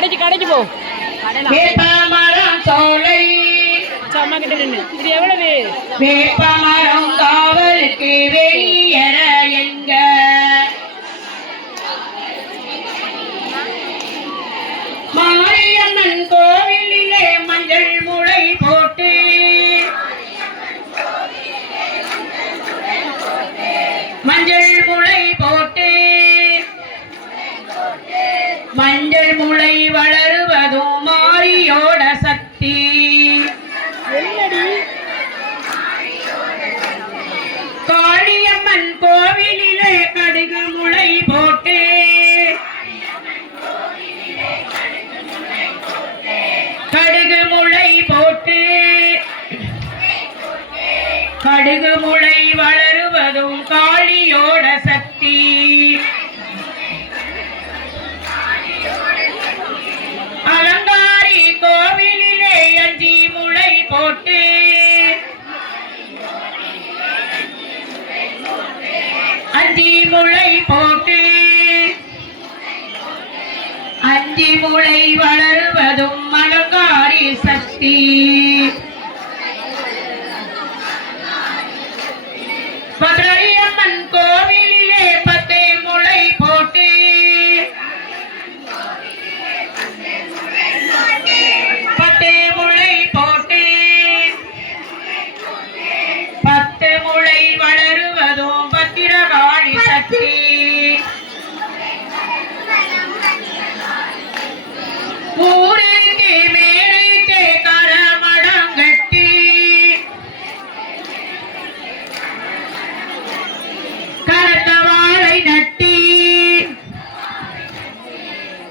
கடைக்கு போ. வேப்பமரம் சோலை அம்மா கிட்ட நின்று இது எவ்வளவு? வேப்பமரம் காவலுக்கு வெளியேற எங்க மாரியம்மன் கோவிலிலே மஞ்சள் முளை போட்டு மஞ்சள் முளை போட்டு மஞ்சள் முளை வளருவதும் மாரியோட சக்தி. காளியம்மன் கோவிலிலே கடுகு முளை போட்டு கடுகு முளை போட்டு கடுகு முளை வளருவதும் காளியோட சக்தி. அலங்காரி கோவிலிலே அஞ்சி முளை போட்டு அஞ்சி முளை போட்டு அஞ்சி முளை வளருவதும் அலங்காரி சக்தி. மதுரையம்மன் கோவிலிலே 10 முளை போட்டு 10 முளை போட்டு 10 முளை வளருவதும் பத்திரகாளி சக்தி. ஊருக்கு மேலுக்கு கரமடங்கட்டி கரத்த வாழை நட்டி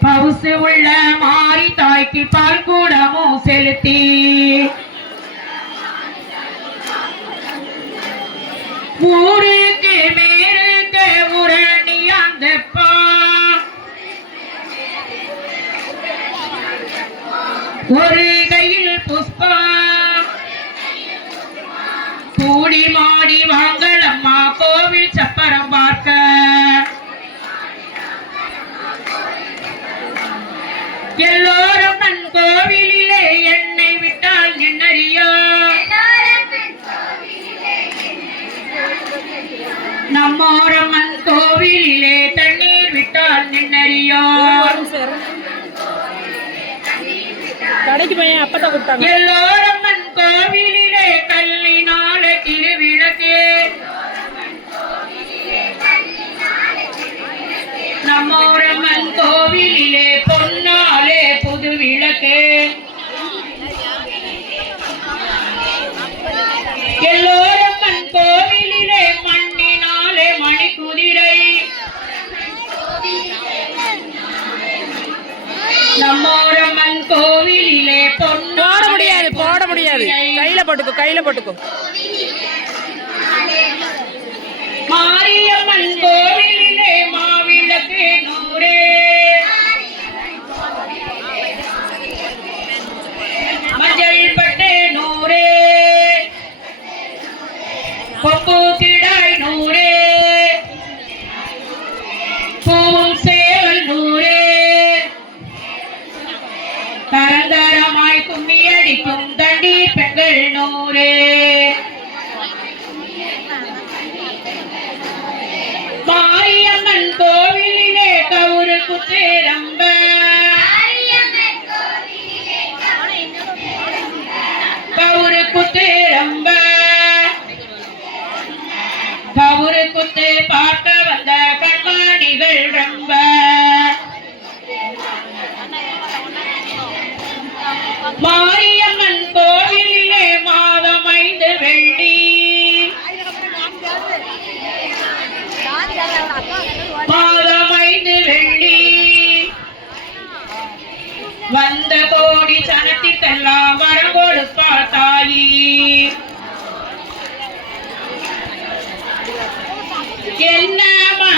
பவுசு உள்ள மாறி தாய்க்கு பால் கூடமும் செலுத்தி ஊருக்கு மேலுக்கு உரணி அந்தப்பா ஒரு கையில் புஷ்பா கூடி மாடி வாங்களம்மா கோவில் சப்பரம் பார்க்க. எல்லோரும் மண் கோவிலிலே என்னை விட்டால் நின்னறியோ நம்மோரம்மன் கோவிலிலே தண்ணீர் விட்டால் நின்னறியோ. கடைக்கு போய் அப்பதான் கொடுத்தாங்க. எல்லோரம்மன் கோவிலிலே கல்லினால திருவிளக்கு நம்மோரம்மன் கோவிலிலே பொன்னாலே புது விளக்கு. எல்லோரம்மன் கோவிலிலே மண்ணினாலே மணிக்குதிரை நம்மோரம்மன் கோவிலிலே போட முடியாது கையில போட்டுக்கோ. மாரியம்மன் கோவிலிலே மாவிளக்கு 100 மஞ்சள் பட்டு 100 கொப்பு கிடாய் 100 பூவும் சேவல் 100 தரந்தரமாய் கும்மி அடிக்கும் தண்டி பெண்கள் 100. மாரியம்மன் கோவிலிலே கவுரு குத்து ரம்ப கவுரு குத்து ரம்ப கவுரு குத்து பார்க்க வந்த கண்மாணிகள் ரொம்ப. மாரியம்மன் கோவிலிலே மாதம் 5 வெள்ளி